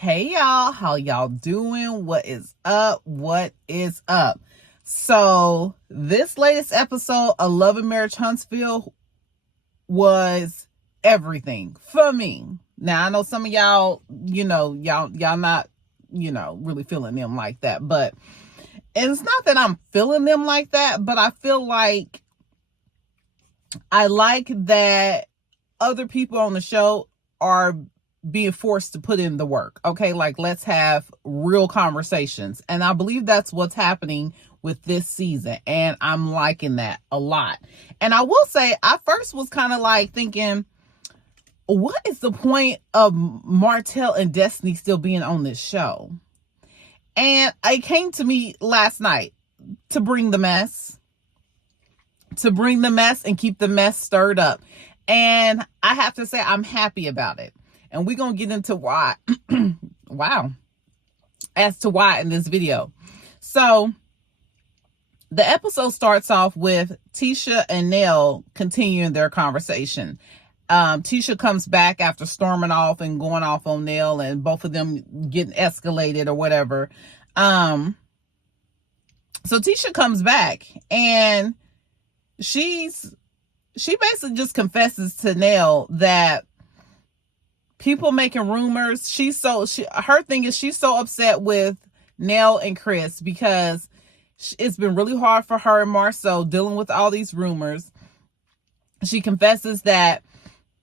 Hey y'all, how y'all doing? What is up? What is up? So this latest episode of Love and Marriage Huntsville was everything for me. Now I know some of y'all, y'all not, really feeling them like that, but it's not that I'm feeling them like that, but I feel like I like that other people on the show are being forced to put in the work. Okay, like let's have real conversations. And I believe that's what's happening with this season. And I'm liking that a lot. And I will say, I first was kind of like thinking, what is the point of Martell and Destiny still being on this show? And it came to me last night to bring the mess and keep the mess stirred up. And I have to say, I'm happy about it. And we're going to get into why. Wow. As to why in this video. So the episode starts off with Tisha and Nell continuing their conversation. Tisha comes back after storming off and going off on Nell, and both of them getting escalated or whatever. So Tisha comes back and she basically just confesses to Nell that people making rumors. Her thing is she's so upset with Nell and Chris because it's been really hard for her and Marceau dealing with all these rumors. She confesses that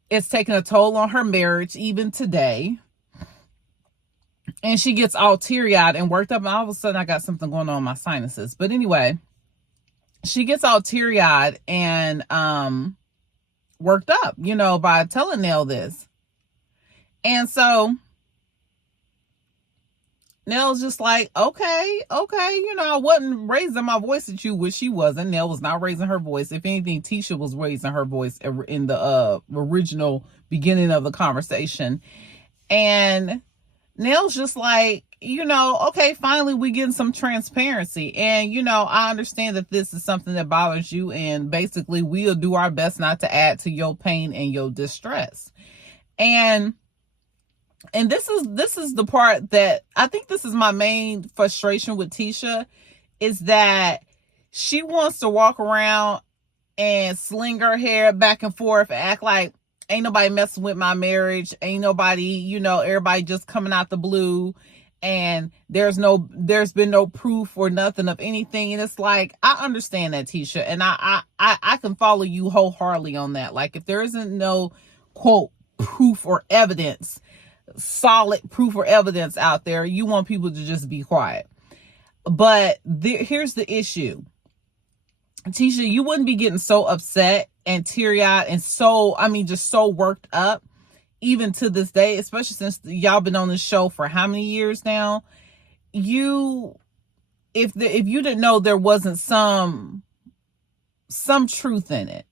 it's taking a toll on her marriage even today. And she gets all teary-eyed and worked up. And all of a sudden I got something going on in my sinuses. But anyway, she gets all teary-eyed and worked up, by telling Nell this. And so Nell's just like, okay, I wasn't raising my voice at you, which she wasn't. Nell was not raising her voice. If anything, Tisha was raising her voice in the original beginning of the conversation. And Nell's just like, okay, finally we getting some transparency. And, I understand that this is something that bothers you. And basically we'll do our best not to add to your pain and your distress. And this is the part that I think this is my main frustration with Tisha, is that she wants to walk around and sling her hair back and forth and act like ain't nobody messing with my marriage. Ain't nobody, everybody just coming out the blue, and there's been no proof or nothing of anything. And it's like, I understand that, Tisha, and I can follow you wholeheartedly on that. Like, if there isn't no quote proof or evidence, solid proof or evidence out there, you want people to just be quiet. But here's the issue. Tisha, you wouldn't be getting so upset and teary-eyed and just so worked up even to this day, especially since y'all been on this show for how many years now. If you didn't know there wasn't some truth in it.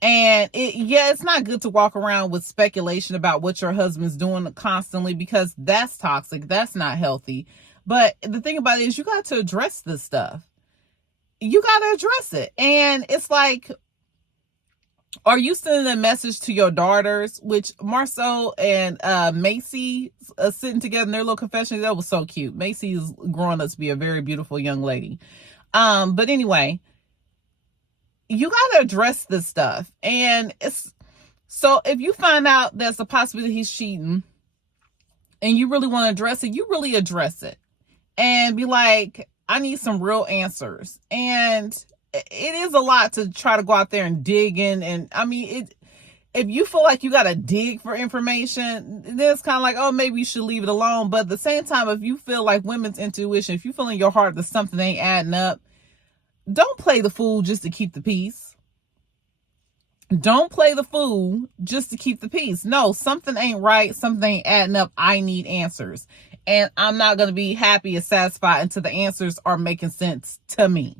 And it's not good to walk around with speculation about what your husband's doing constantly, because that's toxic. That's not healthy. But the thing about it is you got to address this stuff. You got to address it. And it's like, are you sending a message to your daughters, which Marceau and Macy sitting together in their little confession? That was so cute. Macy is growing up to be a very beautiful young lady. But anyway, you got to address this stuff. And so if you find out there's a possibility he's cheating and you really want to address it, you really address it and be like, I need some real answers. And it is a lot to try to go out there and dig in. And if you feel like you got to dig for information, then it's kind of like, oh, maybe you should leave it alone. But at the same time, if you feel like women's intuition, if you feel in your heart that something ain't adding up, don't play the fool just to keep the peace. Don't play the fool just to keep the peace. No, something ain't right. Something ain't adding up. I need answers. And I'm not going to be happy and satisfied until the answers are making sense to me.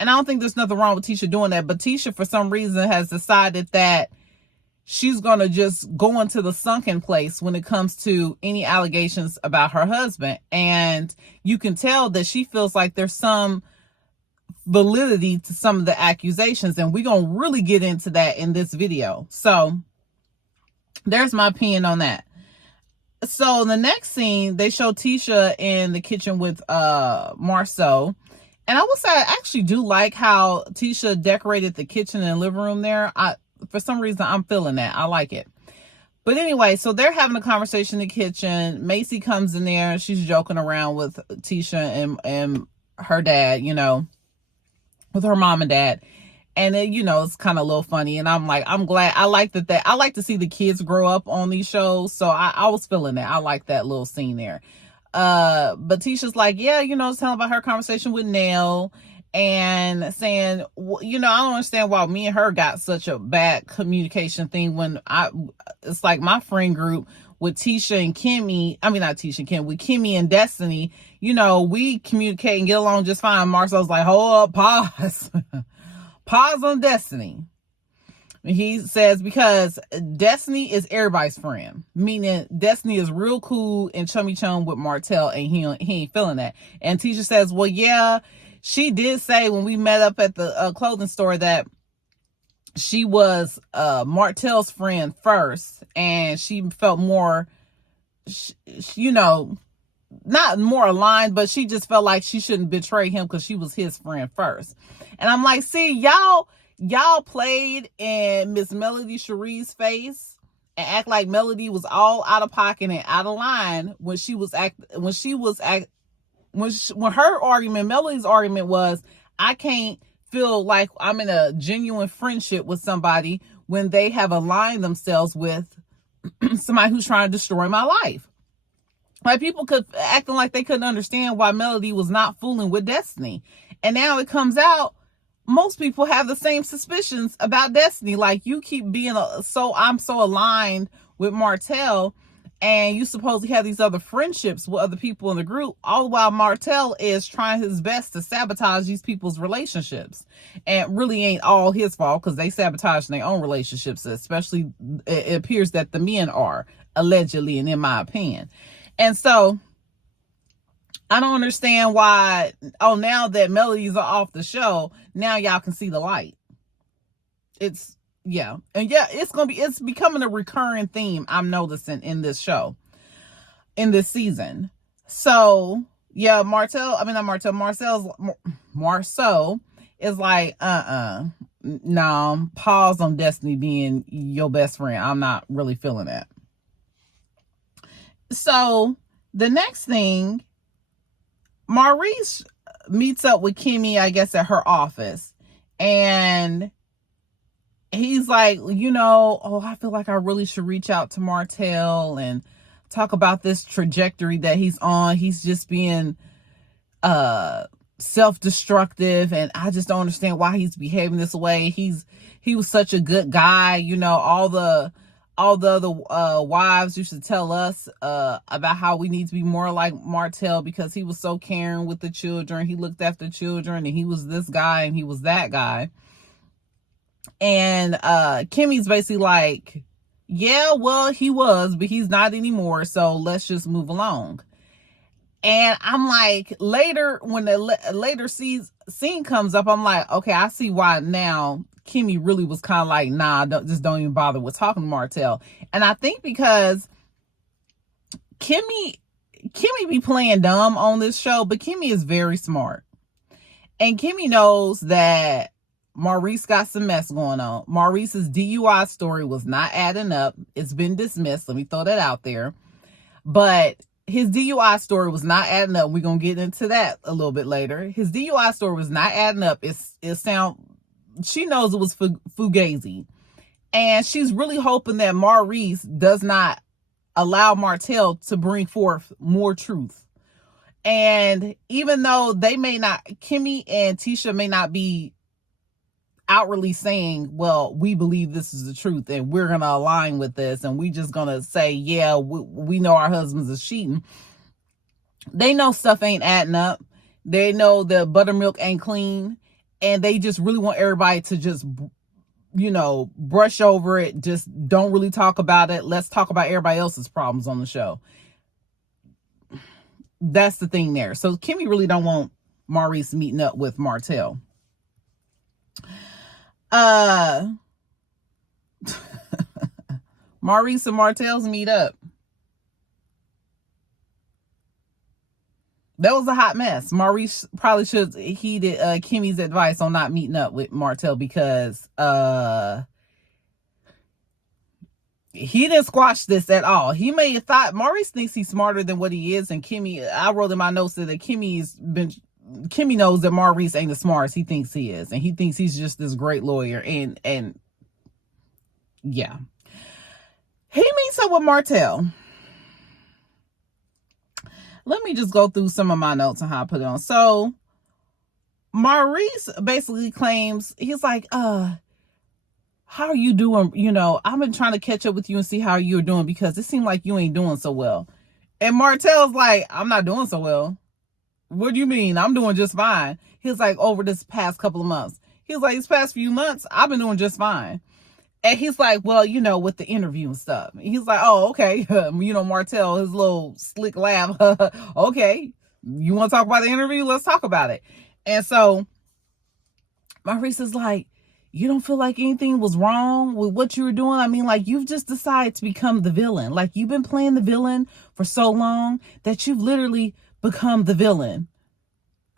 And I don't think there's nothing wrong with Tisha doing that. But Tisha, for some reason, has decided that she's going to just go into the sunken place when it comes to any allegations about her husband. And you can tell that she feels like there's some validity to some of the accusations, and we're gonna really get into that in this video. So there's my opinion on that. So the next scene, they show Tisha in the kitchen with Marceau. And I will say I actually do like how Tisha decorated the kitchen and living room there. For some reason I'm feeling that. I like it. But anyway, so they're having a conversation in the kitchen. Macy comes in there and she's joking around with Tisha and her dad, with her mom and dad. And it, it's kind of a little funny. And I'm like, I'm glad. I like that. I like to see the kids grow up on these shows. So I was feeling that. I like that little scene there. But Tisha's like, yeah, telling about her conversation with Nell and saying, I don't understand why me and her got such a bad communication thing when it's like my friend group with Tisha and Kimmie, I mean, not Tisha and Kimmie, with Kimmie and Destiny, we communicate and get along just fine. Marcel's like, hold up, pause. Pause on Destiny. He says because Destiny is everybody's friend, meaning Destiny is real cool and chummy chum with Martell, and he ain't feeling that. And Tisha says, well, yeah, she did say when we met up at the clothing store that she was Martell's friend first, and she felt more, not more aligned, but she just felt like she shouldn't betray him because she was his friend first. And I'm like, see, y'all played in Miss Melody Cherie's face and act like Melody was all out of pocket and out of line when her argument, Melody's argument was, I can't feel like I'm in a genuine friendship with somebody when they have aligned themselves with somebody who's trying to destroy my life. Like, people acting like they couldn't understand why Melody was not fooling with Destiny. And now it comes out, most people have the same suspicions about Destiny. Like, you keep being I'm so aligned with Martell, and you supposedly have these other friendships with other people in the group, all the while Martell is trying his best to sabotage these people's relationships. And really ain't all his fault, because they sabotage their own relationships, especially it appears that the men are, allegedly, and in my opinion. And so I don't understand why, now that Melodies are off the show, now y'all can see the light. It's becoming a recurring theme I'm noticing in this show, in this season. So yeah, Marceau is like, no, pause on Destiny being your best friend. I'm not really feeling that. So the next thing, Maurice meets up with Kimmie, I guess, at her office. And he's like, I feel like I really should reach out to Martell and talk about this trajectory that he's on. He's just being self-destructive, and I just don't understand why he's behaving this way. He was such a good guy. All the other wives used to tell us about how we need to be more like Martell because he was so caring with the children. He looked after children, and he was this guy and he was that guy. And Kimmie's basically like, yeah, well, he was, but he's not anymore, so let's just move along. And I'm like, later, when the later scene comes up, I'm like, okay, I see why now Kimmie really was kind of like, nah, don't even bother with talking to Martell. And I think because Kimmie be playing dumb on this show, but Kimmie is very smart. And Kimmie knows that Maurice got some mess going on. Maurice's DUI story was not adding up. It's been dismissed. Let me throw that out there. But his DUI story was not adding up. We're going to get into that a little bit later. His DUI story was not adding up. She knows it was fugazi. And she's really hoping that Maurice does not allow Martell to bring forth more truth. And even though Kimmie and Tisha may not be outwardly saying, well, we believe this is the truth and we're going to align with this, and we just going to say, yeah, we know our husbands are cheating. They know stuff ain't adding up. They know the buttermilk ain't clean, and they just really want everybody to just, brush over it. Just don't really talk about it. Let's talk about everybody else's problems on the show. That's the thing there. So Kimmie really don't want Maurice meeting up with Martell. Maurice and Martell's meet up. That was a hot mess. Maurice probably should have heeded Kimmie's advice on not meeting up with Martell, because he didn't squash this at all. He may have thought Maurice thinks he's smarter than what he is, and Kimmie, I wrote in my notes that Kimmie knows that Maurice ain't as smart as he thinks he is, and he thinks he's just this great lawyer. And yeah, he meets up with Martell. Let me just go through some of my notes and how I put it on. So Maurice basically claims, he's like, how are you doing? You know, I've been trying to catch up with you and see how you're doing, because it seemed like you ain't doing so well. And Martell's like, I'm not doing so well. What do you mean? I'm doing just fine. He's like, over this past couple of months. He's like, these past few months, I've been doing just fine. And he's like, well, you know, with the interview and stuff. He's like, oh, okay. You know, Martell, his little slick laugh. Okay. You want to talk about the interview? Let's talk about it. And so Maurice is like, you don't feel like anything was wrong with what you were doing? I mean, like, you've just decided to become the villain. Like, you've been playing the villain for so long that you've literally become the villain.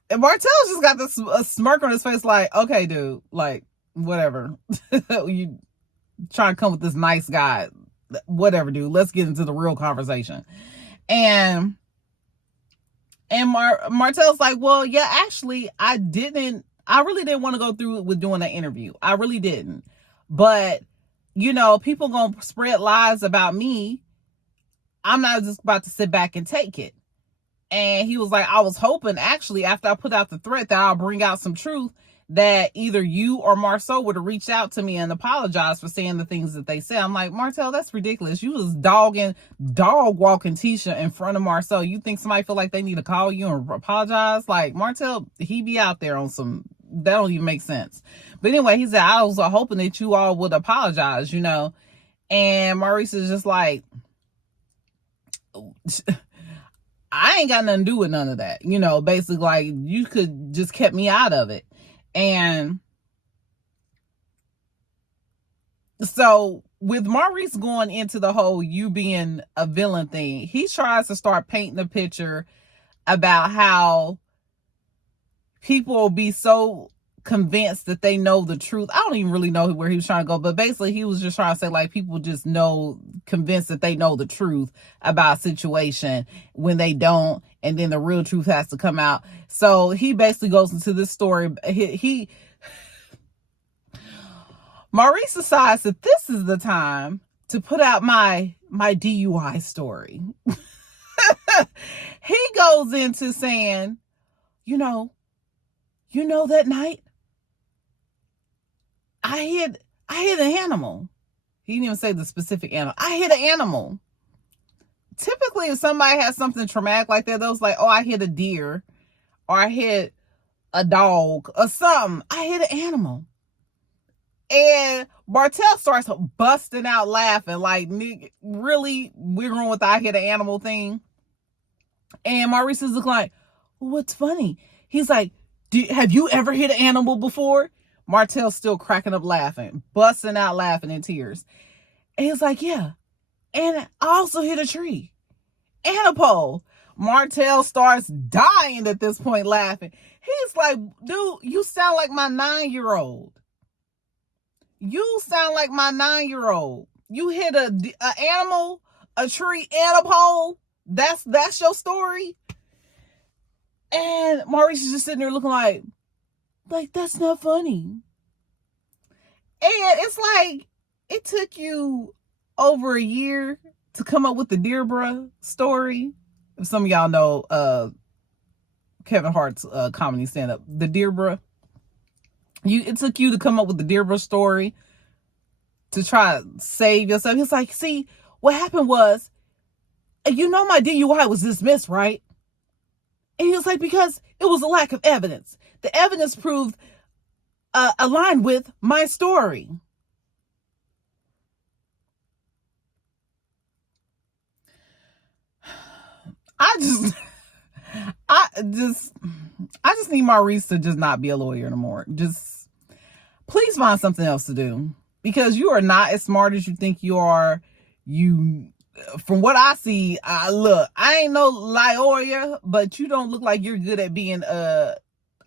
And Martell just got this a smirk on his face, like, okay, dude, like, whatever. You trying to come with this nice guy, whatever, dude. Let's get into the real conversation. And Martell's like, well, yeah, actually, I really didn't want to go through with doing that interview. I really didn't. But, you know, people gonna spread lies about me. I'm not just about to sit back and take it. And he was like, I was hoping, actually, after I put out the threat, that I'll bring out some truth, that either you or Marceau would have reached out to me and apologized for saying the things that they said. I'm like, Martell, that's ridiculous. You was dog walking Tisha in front of Marceau. You think somebody feel like they need to call you and apologize? Like, Martell, he be out there on some, that don't even make sense. But anyway, he said, I was hoping that you all would apologize, you know. And Maurice is just like, I ain't got nothing to do with none of that. You know, basically, like, you could just kept me out of it. And so with Maurice going into the whole you being a villain thing, he tries to start painting a picture about how people will be so convinced that they know the truth. I don't even really know where he was trying to go, but basically he was just trying to say, like, people just convinced that they know the truth about a situation when they don't, and then the real truth has to come out. So he basically goes into this story. Maurice decides that this is the time to put out my DUI story. He goes into saying, you know that night I hit an animal. He didn't even say the specific animal. I hit an animal. Typically, if somebody has something traumatic like that, those like, oh, I hit a deer, or I hit a dog, or something. I hit an animal. And Martell starts busting out laughing, like, really, we're going with the I hit an animal thing. And Maurice is like, well, what's funny? He's like, have you ever hit an animal before? Martell's still cracking up laughing, busting out laughing in tears. And he's like, yeah. And I also hit a tree and a pole. Martell starts dying at this point laughing. He's like, dude, you sound like my 9-year-old. You sound like my 9-year-old. You hit an animal, a tree, and a pole. That's your story. And Maurice is just sitting there looking like that's not funny. And it's like, it took you over a year to come up with the Dearbra story. If some of y'all know Kevin Hart's comedy stand-up, the Dearbra. It took you to come up with the Dearbra story to try to save yourself. He's like, see, what happened was, you know, my DUI was dismissed, right? And he was like, because it was a lack of evidence. The evidence proved aligned with my story. I just need Maurice to just not be a lawyer anymore. Just please find something else to do, because you are not as smart as you think you are. You from what I see, look, I ain't no lawyer, but you don't look like you're good at being a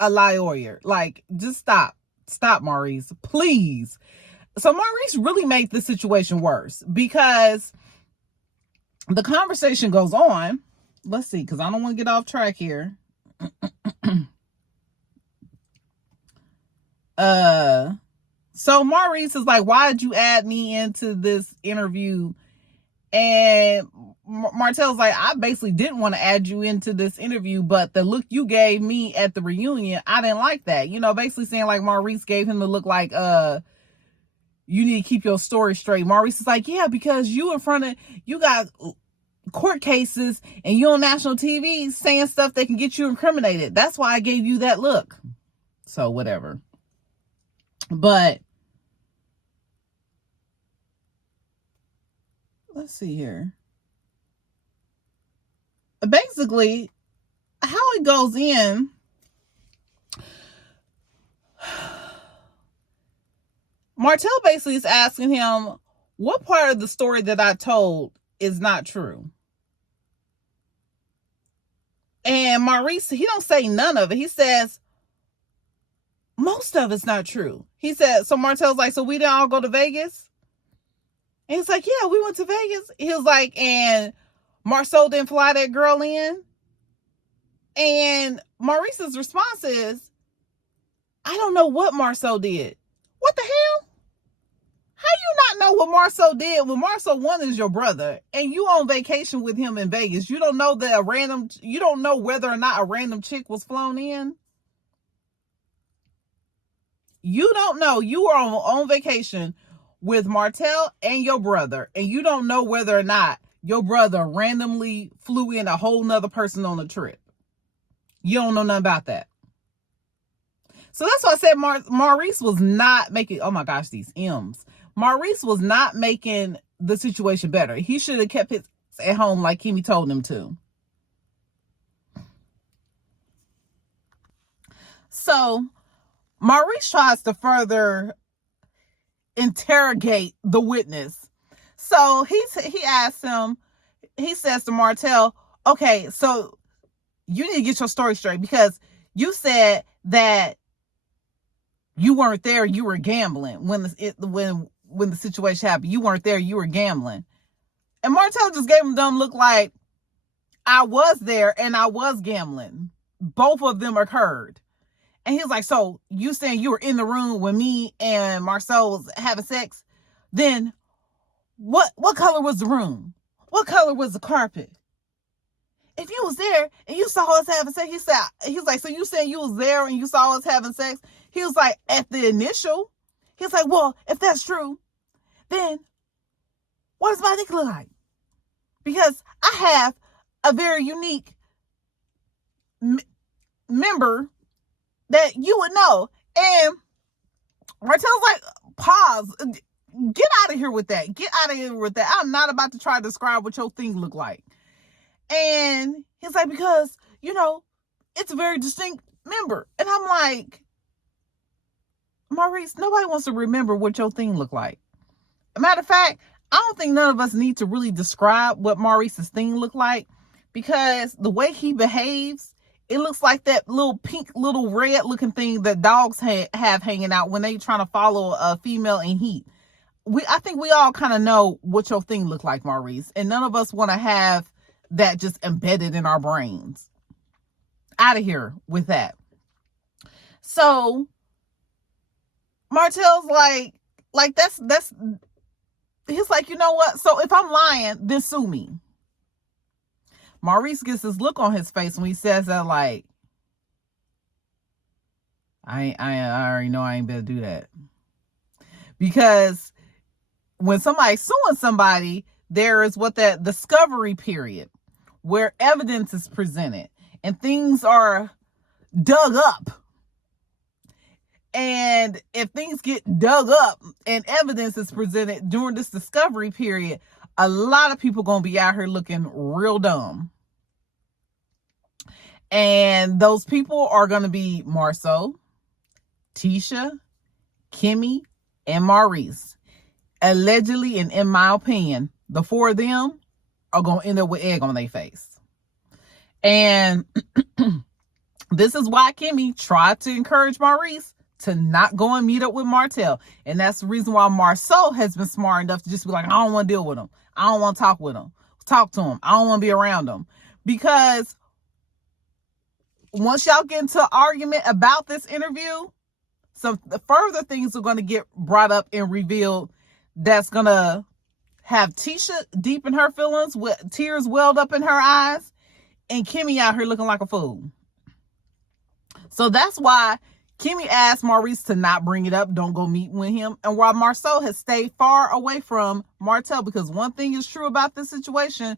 lawyer. Like, just stop, Maurice, please. So Maurice really made the situation worse, because the conversation goes on. Let's see, because I don't want to get off track here. So Maurice is like, why did you add me into this interview? And Martell's like, I basically didn't want to add you into this interview, but the look you gave me at the reunion, I didn't like that. You know, basically saying like Maurice gave him the look like, you need to keep your story straight. Maurice is like, yeah, because you got court cases and you on national TV saying stuff that can get you incriminated. That's why I gave you that look. So whatever. But let's see here. Basically, how it goes in, Martell basically is asking him, what part of the story that I told is not true? And Maurice, he don't say none of it. He says, most of it's not true. He said, so Martell's like, so we didn't all go to Vegas? And he's like, yeah, we went to Vegas. He was like, and Marceau didn't fly that girl in? And Maurice's response is, I don't know what Marceau did. What the hell? How you not know what Marceau did when Marceau one is your brother and you on vacation with him in Vegas? You don't know that you don't know whether or not a random chick was flown in? You don't know. You are on vacation with Martell and your brother, and you don't know whether or not your brother randomly flew in a whole nother person on the trip. You don't know nothing about that. So that's why I said Maurice was not making, oh my gosh, these M's. Maurice was not making the situation better. He should have kept his at home like Kimmie told him to. So Maurice tries to further interrogate the witness. So he asks him, he says to Martell, okay, so you need to get your story straight, because you said that you weren't there, you were gambling when the situation happened. You weren't there, you were gambling. And Martell just gave him a dumb look like, I was there and I was gambling. Both of them occurred. And he was like, so you saying you were in the room when me and Marceau was having sex? Then what color was the room? What color was the carpet? If you was there and you saw us having sex, he was like, so you saying you was there and you saw us having sex? He was like, at the initial. He was like, well, if that's true, then what does my dick look like? Because I have a very unique member that you would know. And Martell's like, pause. Get out of here with that. Get out of here with that. I'm not about to try to describe what your thing look like. And he's like, because, you know, it's a very distinct member. And I'm like, Maurice, nobody wants to remember what your thing look like. Matter of fact, I don't think none of us need to really describe what Maurice's thing look like, because the way he behaves, it looks like that little pink, little red looking thing that dogs have hanging out when they trying to follow a female in heat. I think we all kind of know what your thing look like, Maurice, and none of us want to have that just embedded in our brains. Out of here with that. So Martell's like that's he's like, you know what? So if I'm lying, then sue me. Maurice gets this look on his face when he says that, like, I already know I ain't better do that. Because when somebody's suing somebody, there is what that discovery period where evidence is presented and things are dug up. And if things get dug up and evidence is presented during this discovery period, a lot of people gonna be out here looking real dumb. And those people are gonna be Marceau, Tisha, Kimmie, and Maurice. Allegedly, and in my opinion, the four of them are going to end up with egg on their face. And this is why Kimmie tried to encourage Maurice to not go and meet up with Martell. And that's the reason why Marceau has been smart enough to just be like, I don't want to deal with him. I don't want to talk to him. I don't want to be around him. Because once y'all get into an argument about this interview, some further things are going to get brought up and revealed that's going to have Tisha deep in her feelings with tears welled up in her eyes, and Kimmie out here looking like a fool. So that's why Kimmie asked Maurice to not bring it up, don't go meet with him, and while Marceau has stayed far away from Martell, because one thing is true about this situation,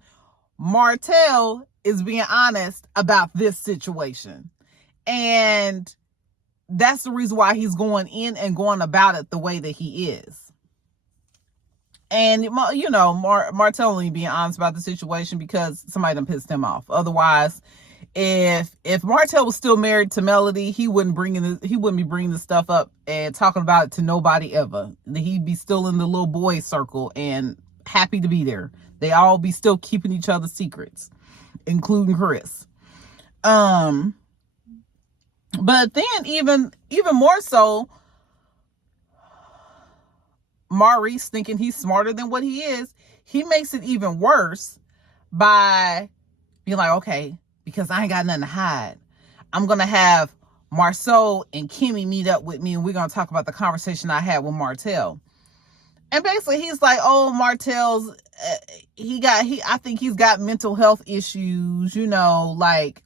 Martell is being honest about this situation. And that's the reason why he's going in and going about it the way that he is. And, you know, Martell only being honest about the situation because somebody done pissed him off. Otherwise, if Martell was still married to Melody, he wouldn't be bringing this stuff up and talking about it to nobody ever. He'd be still in the little boy circle and happy to be there. They all be still keeping each other's secrets, including Chris. But then even more so, Maurice, thinking he's smarter than what he is, he makes it even worse by being like, okay, because I ain't got nothing to hide, I'm going to have Marceau and Kimmie meet up with me, and we're going to talk about the conversation I had with Martell. And basically he's like, oh, Martell's, I think he's got mental health issues, you know, like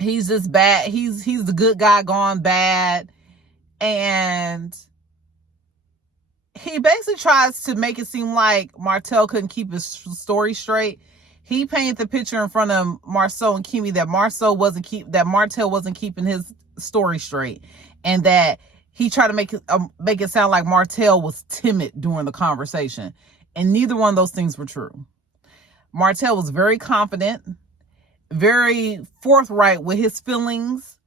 he's just bad. He's the good guy gone bad. And he basically tries to make it seem like Martell couldn't keep his story straight. He painted the picture in front of Marceau and Kimmie that Martell wasn't keeping his story straight, and that he tried to make it sound like Martell was timid during the conversation. And neither one of those things were true. Martell was very confident, very forthright with his feelings,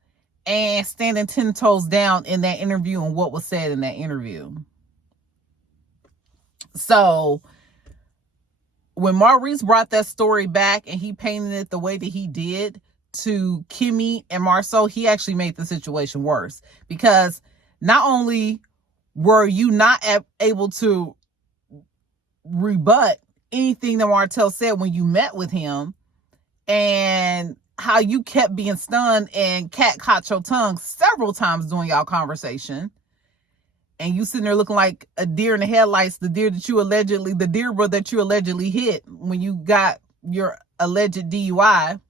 and standing 10 toes down in that interview and what was said in that interview. So when Maurice brought that story back and he painted it the way that he did to Kimmie and Marceau, he actually made the situation worse, because not only were you not able to rebut anything that Martell said when you met with him, and how you kept being stunned and cat caught your tongue several times during y'all conversation, and you sitting there looking like a deer in the headlights, the deer that you allegedly hit when you got your alleged DUI.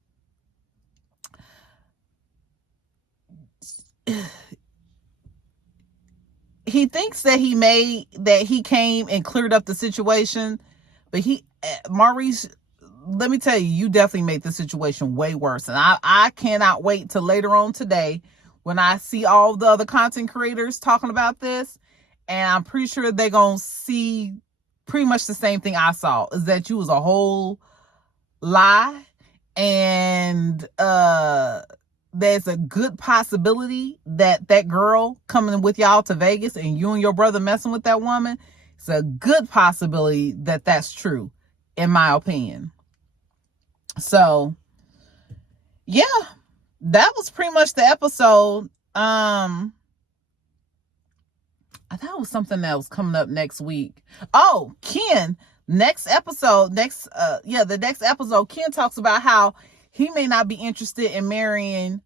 He thinks that he came and cleared up the situation, but Maurice, let me tell you, you definitely made the situation way worse. And I cannot wait till later on today when I see all the other content creators talking about this, and I'm pretty sure they're going to see pretty much the same thing I saw, is that you was a whole lie, and there's a good possibility that girl coming with y'all to Vegas and you and your brother messing with that woman, it's a good possibility that that's true, in my opinion. So, yeah, that was pretty much the episode. I thought it was something that was coming up next week. Oh, Ken, the next episode, Ken talks about how he may not be interested in marrying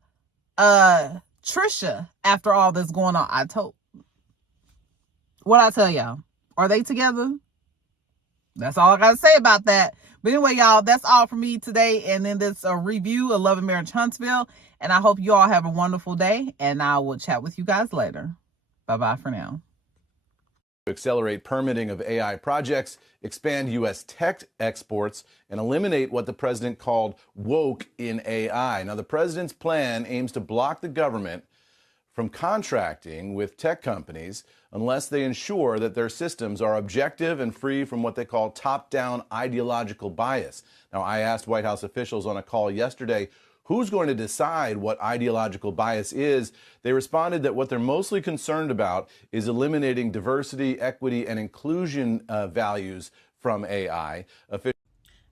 Trisha after all that's going on. What I tell y'all? Are they together? That's all I gotta say about that. But anyway, y'all, that's all for me today. And then this review of Love and Marriage Huntsville. And I hope you all have a wonderful day. And I will chat with you guys later. Bye-bye for now. Accelerate permitting of AI projects, expand U.S. tech exports, and eliminate what the president called woke in AI. Now, the president's plan aims to block the government from contracting with tech companies unless they ensure that their systems are objective and free from what they call top-down ideological bias. Now, I asked White House officials on a call yesterday, who's going to decide what ideological bias is? They responded that what they're mostly concerned about is eliminating diversity, equity, and inclusion values from AI.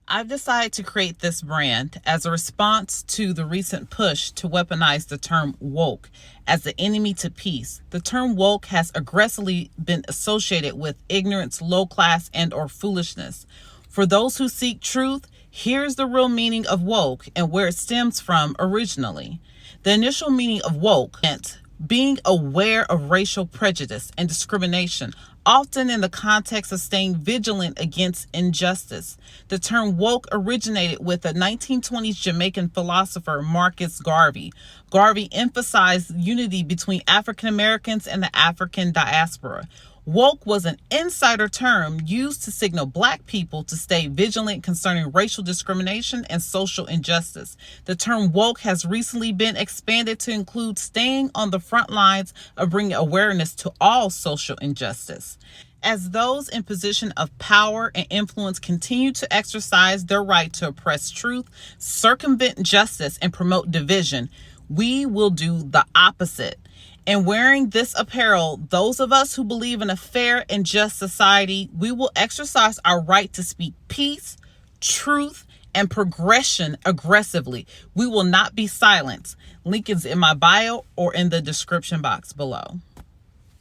I've decided to create this brand as a response to the recent push to weaponize the term woke as the enemy to peace. The term woke has aggressively been associated with ignorance, low class, and or foolishness. For those who seek truth, here's the real meaning of woke and where it stems from originally. The initial meaning of woke meant being aware of racial prejudice and discrimination, often in the context of staying vigilant against injustice. The term woke originated with the 1920s Jamaican philosopher Marcus Garvey. Garvey emphasized unity between African Americans and the African diaspora. Woke was an insider term used to signal Black people to stay vigilant concerning racial discrimination and social injustice. The term woke has recently been expanded to include staying on the front lines of bringing awareness to all social injustice. As those in position of power and influence continue to exercise their right to oppress truth, circumvent justice, and promote division, we will do the opposite. In wearing this apparel, those of us who believe in a fair and just society, we will exercise our right to speak peace, truth, and progression aggressively. We will not be silenced. Link is in my bio or in the description box below.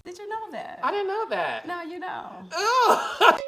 Did you know that? I didn't know that. Now you know. Ugh.